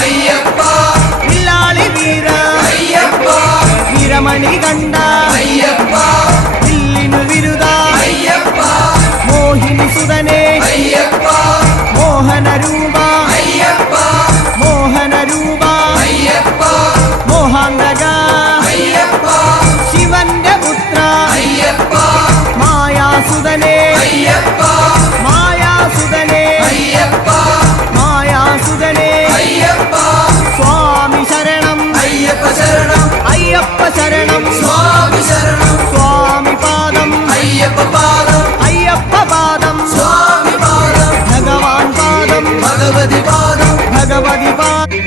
అయ్యప్ప ఇల్లాలి వీర అయ్యప్ప వీరమణి గండ అయ్యప్ప ఇల్లిను విరుదా అయ్యప్ప మోహిని సుదనే అయ్యప్ప మోహన రూపా అయ్యప్ప మోహన రూపా అయ్యప్ప మోహాంగగా అయ్యప్ప శివన్య పుత్ర అయ్యప్ప మాయాసుదనే అయ్యప్ప మాయాసుదనే అయ్యప్ప మాయాసుదనే అయ్యప్ప స్వామి శరణం అయ్యప్ప శరణం అయ్యప్ప శరణం స్వామి శరణం స్వామి పాదం అయ్యప్ప పాదం అయ్యప్ప పాదం స్వామి పాదం భగవాన్ పాదం భగవతి పాదం భగవతి పాదం